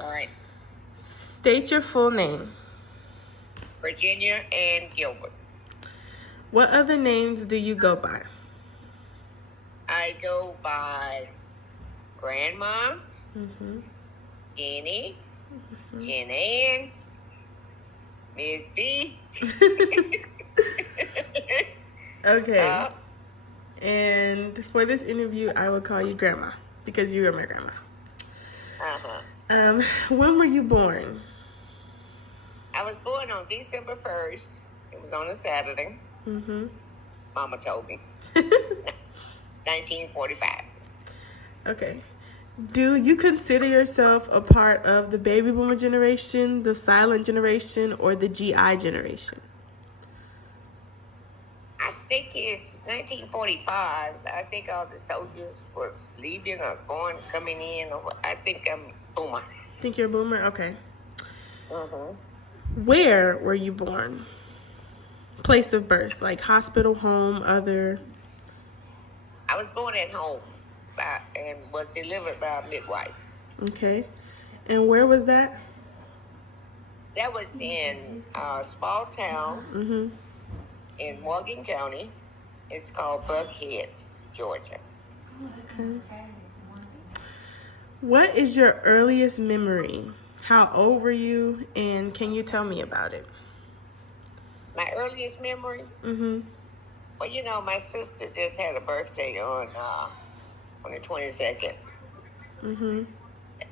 All right. State your full name. Virginia and Gilbert. What other names do you go by? I go by Grandma, Jenny, Jen Ann, Miss B. Okay. And for this interview, I will call you Grandma because you are my grandma. When were you born? I was born on December 1st. It was on a Saturday. Mama told me. 1945. Okay. Do you consider yourself a part of the baby boomer generation, the silent generation, or the GI generation? I think it's 1945. I think all the soldiers was leaving or going, coming in. I think I'm boomer. Think you're a boomer? Okay. Where were you born? Place of birth, like hospital, home, other. I was born at home and was delivered by a midwife. Okay. And where was that? That was in a small town in Morgan County. It's called Buckhead, Georgia. Okay. What is your earliest memory? How old were you, and can you tell me about it? My earliest memory? Well, you know, my sister just had a birthday on the 22nd.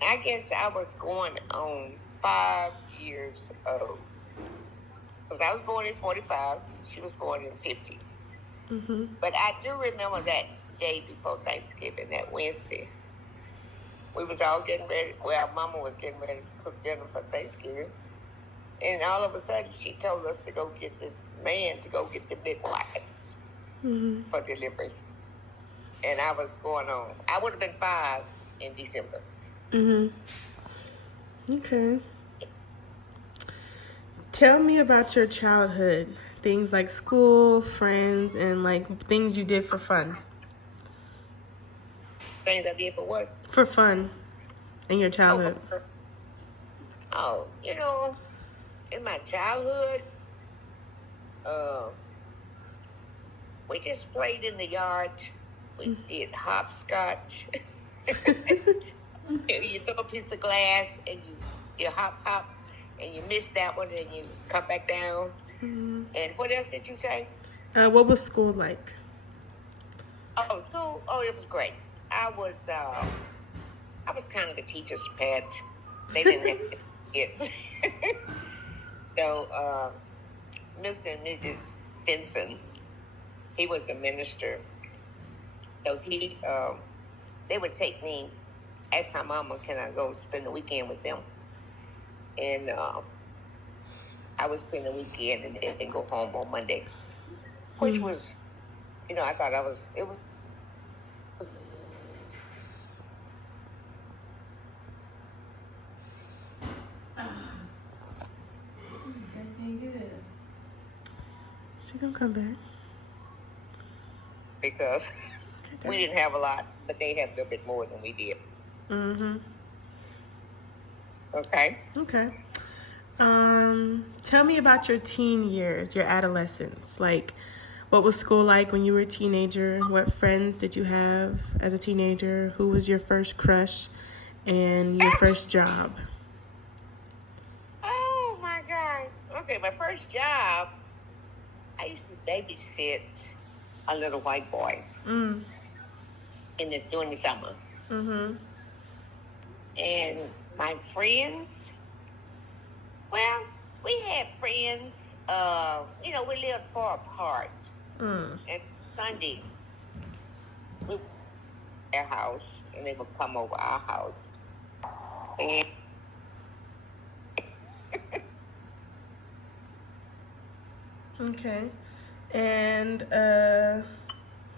I guess I was going on 5 years old. Because I was born in 45. She was born in 50. But I do remember that day before Thanksgiving, that Wednesday. We was all getting ready. Well, Mama was getting ready to cook dinner for Thanksgiving. And all of a sudden, she told us to go get this man to go get the midwife for delivery. And I was going on. I would have been 5 in December. Okay. Tell me about your childhood. Things like school, friends, and like things you did for fun. Things I did for what? For fun in your childhood. Oh, you know, in my childhood, we just played in the yard. We did hopscotch. You throw a piece of glass and you hop, and you miss that one and you come back down. And what else did you say? What was school like? Oh, school. Oh, it was great. I was kind of the teacher's pet. They didn't have kids. So, Mr. and Mrs. Stinson, he was a minister. So they would take me, ask my mama, can I go spend the weekend with them? And I would spend the weekend and then go home on Monday, which was, you know, I thought it was. She gonna come back. Because we didn't have a lot, but they had a little bit more than we did. Okay. Okay. Tell me about your teen years, your adolescence. Like, what was school like when you were a teenager? What friends did you have as a teenager? Who was your first crush and your first job? Oh, my God. Okay, my first job, I used to babysit a little white boy during the summer. And my friends, well, we had friends, you know, we lived far apart. And Sunday, we went to their house, and they would come over our house. And Okay. And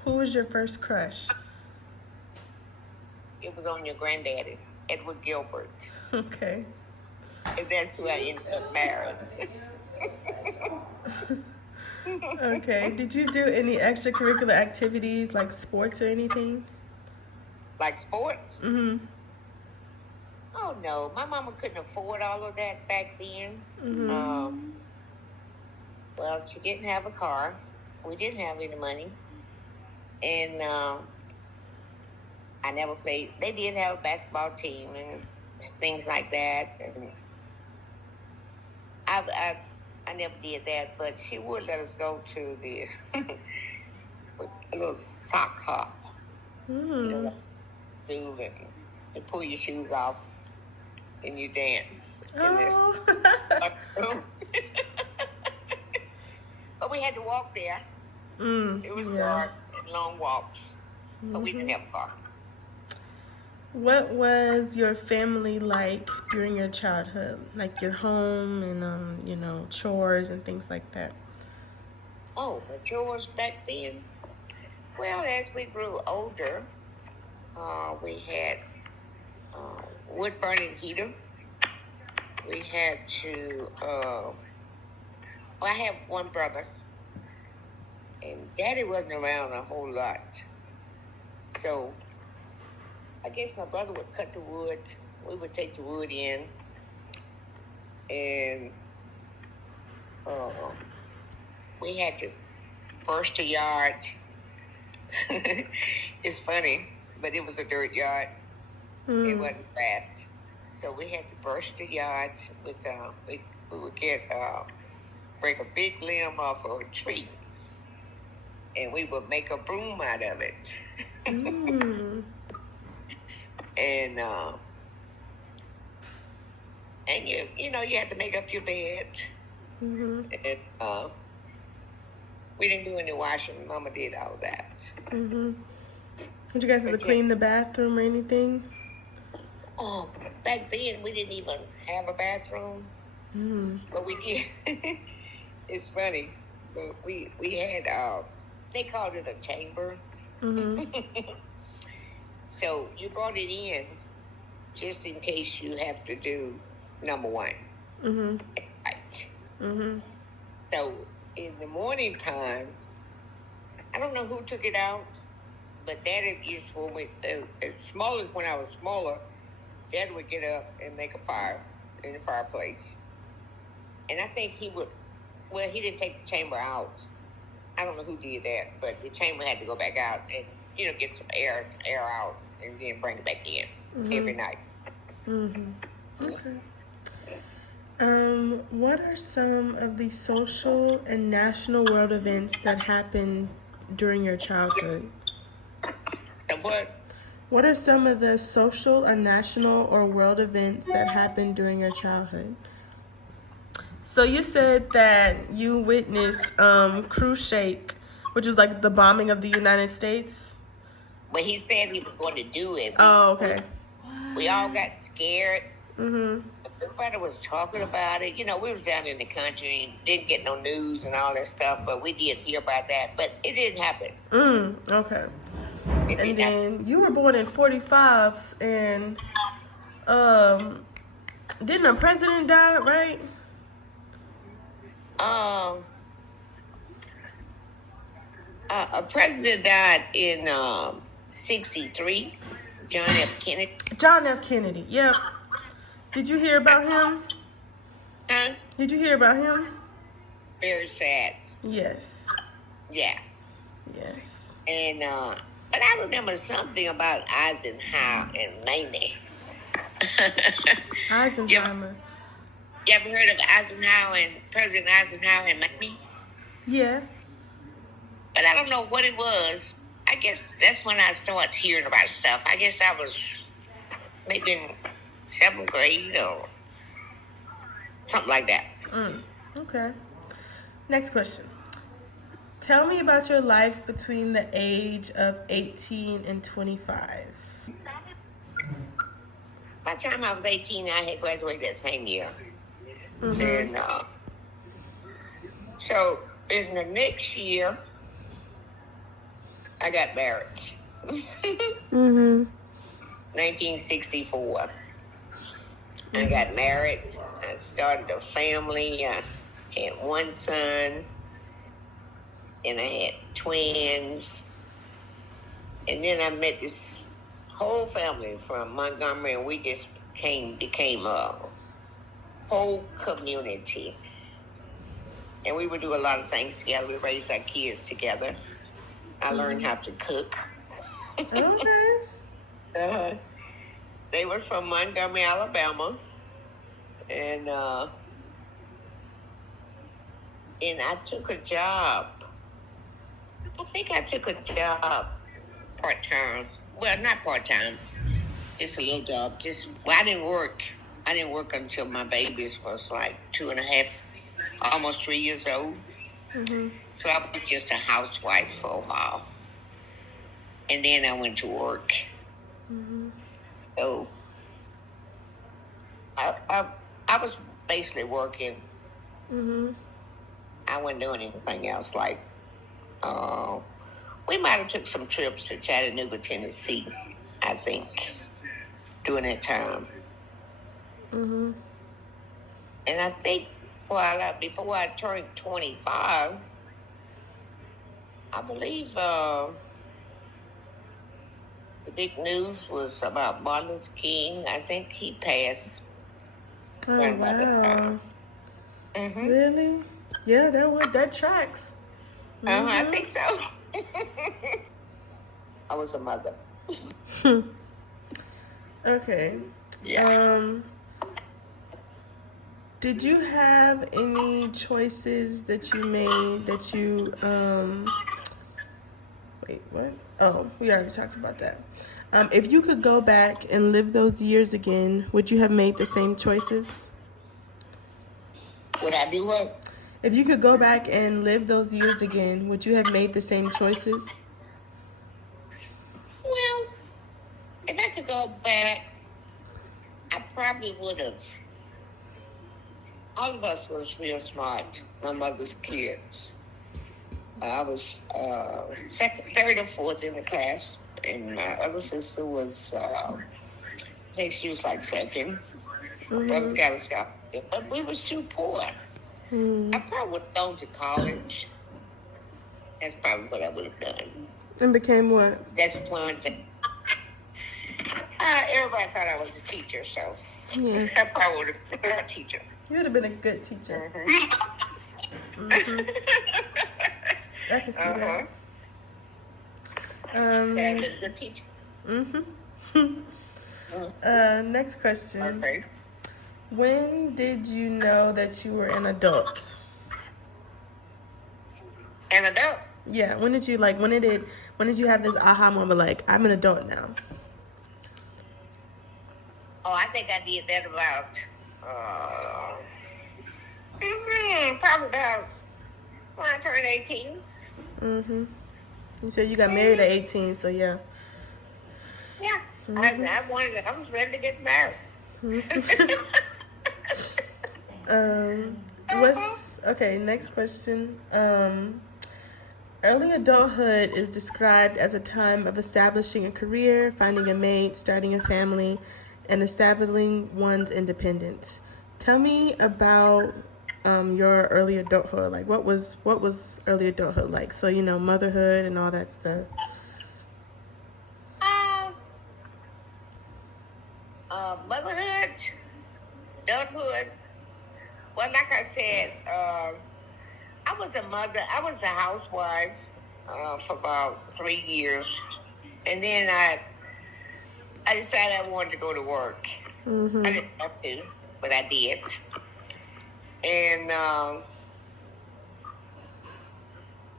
who was your first crush? it was on your granddaddy, Edward Gilbert. Okay. And that's who I ended up marrying. Okay. Did you do any extracurricular activities like sports or anything? Like sports? Oh no, my mama couldn't afford all of that back then. Well, she didn't have a car. We didn't have any money, and I never played. They did have a basketball team and things like that, and I never did that. But she would let us go to the a little sock hop. You know, like do and you pull your shoes off and you dance. Oh. But we had to walk there. It was dark and long walks, but we didn't have a car. What was your family like during your childhood? Like your home and you know, chores and things like that. Oh, the chores back then. Well, as we grew older, we had wood burning heater. We had to. I have one brother, and Daddy wasn't around a whole lot, so I guess my brother would cut the wood. We would take the wood in, and we had to burst the yard. It's funny, but it was a dirt yard. It wasn't grass, so we had to burst the yard with. We would break a big limb off of a tree, and we would make a broom out of it. And you know you had to make up your bed. And we didn't do any washing. Mama did all that. Did you guys have to clean the bathroom or anything? Oh, back then we didn't even have a bathroom, but we did. It's funny, but we had they called it a chamber. So you brought it in just in case you have to do number one. Right. So in the morning time, I don't know who took it out, but Daddy used when we as small as when I was smaller, Dad would get up and make a fire in the fireplace, and I think he would. Well, he didn't take the chamber out. I don't know who did that, but the chamber had to go back out and get some air out, and then bring it back in every night. Okay. What are some of the social and national world events that happened during your childhood? The what? What are some of the social or national or world events that happened during your childhood? So you said that you witnessed Khrushchev, which was like the bombing of the United States. But he said he was going to do it. Okay. We all got scared. Everybody was talking about it. You know, we was down in the country and didn't get no news and all that stuff, but we did hear about that. But it didn't happen. Okay. And then you were born in 45s, and didn't a president die, right? A president died in 63, John F. Kennedy. John F. Kennedy, yep. Did you hear about him? Huh? Did you hear about him? Very sad. Yes. Yeah. Yes. And, but I remember something about Eisenhower and Mamie. Eisenhower. You ever heard of Eisenhower and President Eisenhower and Mamie? Yeah. But I don't know what it was. I guess that's when I started hearing about stuff. I guess I was maybe in 7th grade or something like that. Okay. Next question. Tell me about your life between the age of 18 and 25. By the time I was 18, I had graduated that same year. And so in the next year, I got married. 1964. I got married. I started a family. I had one son. And I had twins. And then I met this whole family from Montgomery, and we just became a whole community. And we would do a lot of things together. We raised our kids together. I learned how to cook. Okay. They were from Montgomery, Alabama. And I took a job. I think I took a job part-time. Well, not part-time. Just a little job. I didn't work. I didn't work until my babies was like 2.5, almost 3 years old. So I was just a housewife for a while. And then I went to work. So I was basically working. I wasn't doing anything else. Like, we might have took some trips to Chattanooga, Tennessee, I think, during that time. And I think before I turned 25, I believe the big news was about Martin Luther King. I think he passed. Oh, right about that wow. time. Really? Yeah, that tracks. I think so. I was a mother. Okay. Yeah. Did you have any choices that you made that you wait, what? Oh, we already talked about that. If you could go back and live those years again, would you have made the same choices? Would I do what? If you could go back and live those years again, would you have made the same choices? Well, if I could go back, I probably would have. All of us was real smart. My mother's kids. I was second, third, or fourth in the class, and my other sister was, I think she was like second. My brother got a scholarship, but we was too poor. I probably would have gone to college. That's probably what I would have done. And became what? That's one thing. Everybody thought I was a teacher, so Yeah. I probably would have been a teacher. You would have been a good teacher. I can see that. I've been a good teacher. Next question. Okay. When did you know that you were an adult? An adult. Yeah, when did you have this aha moment like, I'm an adult now? Oh, I think I did that about probably about when I turned 18. You said you got married at 18, so yeah. Yeah. I was ready to get married. Okay, next question. Early adulthood is described as a time of establishing a career, finding a mate, starting a family, and establishing one's independence. Tell me about your early adulthood. Like, what was early adulthood like? So, motherhood and all that stuff. Motherhood, adulthood. Well, like I said, I was a mother. I was a housewife for about 3 years, and then I decided I wanted to go to work. I didn't have to, but I did. And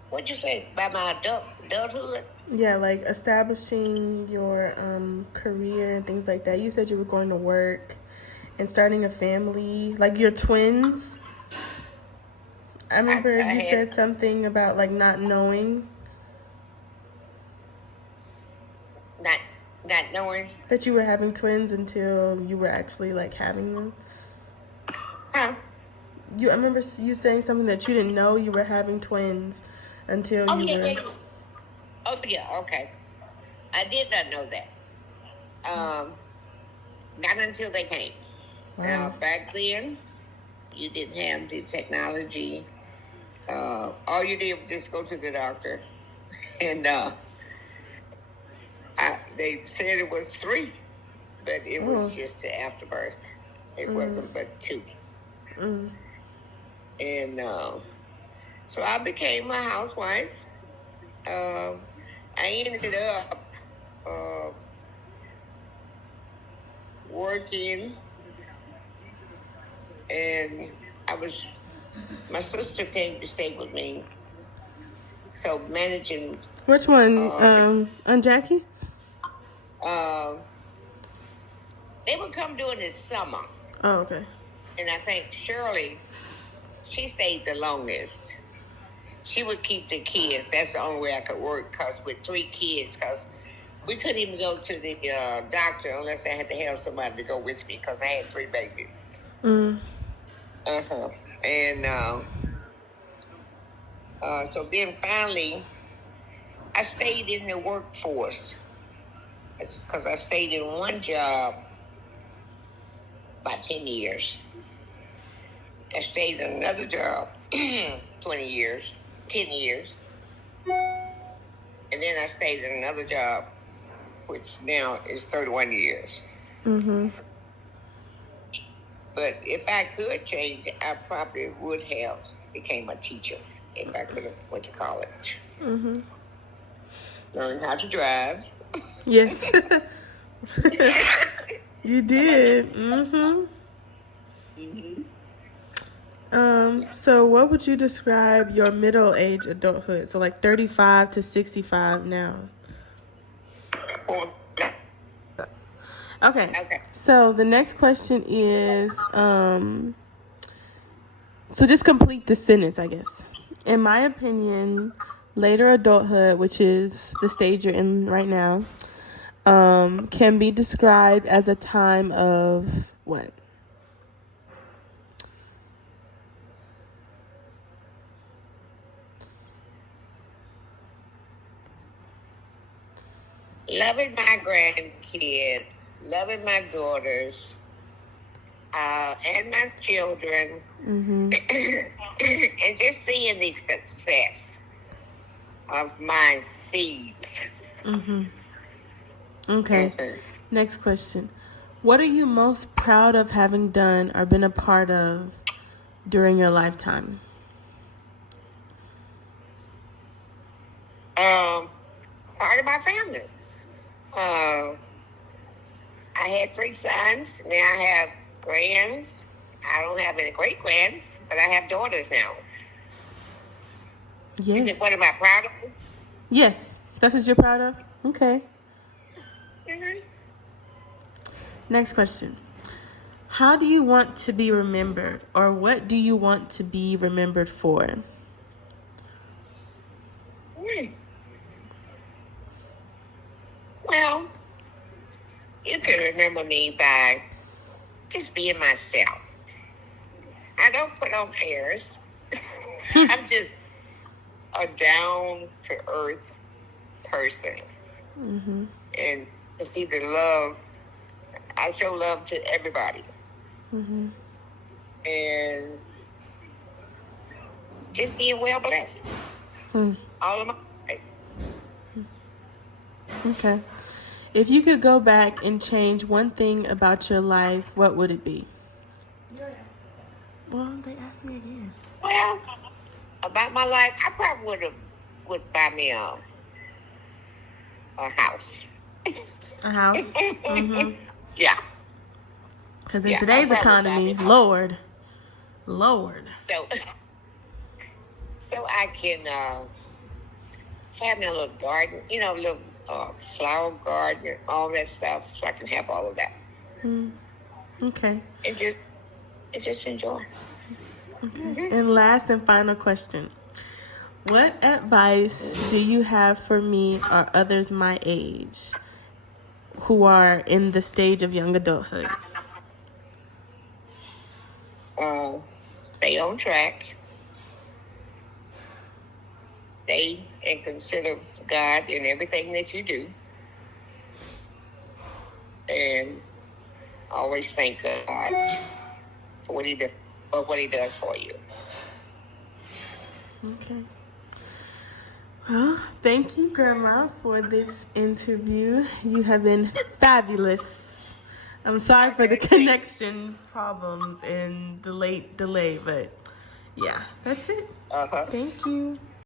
what'd you say about my adulthood? Yeah, like establishing your career and things like that. You said you were going to work and starting a family, like your twins. I remember you said something about like not knowing. Not knowing that you were having twins until you were actually like having them. Huh? I remember you saying something that you didn't know you were having twins until you were. Yeah. Oh yeah, okay. I did not know that. Not until they came. Wow. Back then, you didn't have the technology. All you did was just go to the doctor, and they said it was 3. but it Oh. was just the afterbirth. It wasn't but 2. Mm. And so I became a housewife. I ended up working, and my sister came to stay with me. So managing, Which one? Aunt Jackie? they would come during the summer. Oh, okay. And I think Shirley, she stayed the longest. She would keep the kids. That's the only way I could work, because with 3 kids, because we couldn't even go to the doctor unless I had to have somebody to go with me, because I had 3 babies. Mm. And so then finally, I stayed in the workforce, because I stayed in one job about 10 years. I stayed in another job 20 years, 10 years. And then I stayed in another job, which now is 31 years. Mm-hmm. But if I could change, I probably would have became a teacher if I could have went to college. Mm-hmm. Learned how to drive. Yes. You did. Mm-hmm. So what would you describe your middle age adulthood? So like 35 to 65 now. Okay. So the next question is, so just complete the sentence, I guess. In my opinion, later adulthood, which is the stage you're in right now, can be described as a time of what? Loving my grandkids, loving my daughters, and my children, Mm-hmm. and just seeing the success of my seeds. Mm-hmm. Okay. Next question. What are you most proud of having done or been a part of during your lifetime? Part of my family. I had 3 sons. Now I have grands. I don't have any great grands, but I have daughters now. Yes. Is it what am I proud of? Yes. That's what you're proud of? Okay. Mm-hmm. Next question. How do you want to be remembered, or what do you want to be remembered for? Well, you can remember me by just being myself. I don't put on airs. I'm just a down-to-earth person. Mm-hmm. And it's either love. I show love to everybody. Mm-hmm. And just being well blessed. All of my life. Okay. If you could go back and change one thing about your life, what would it be? Well, they asked me again. Well, about my life, I probably would buy me a house. A house? Mm-hmm. Yeah. Because in today's economy, Lord. So I can have my little garden, a little flower garden and all that stuff, so I can have all of that. Okay. And just enjoy. Okay. And last and final question. What advice do you have for me or others my age who are in the stage of young adulthood? Stay on track. Stay and consider God in everything that you do. And always thank God for what He does for you. Okay. Well, thank you, Grandma, for this interview. You have been fabulous. I'm sorry for the connection problems and the late delay, but yeah, that's it. Uh huh. Thank you.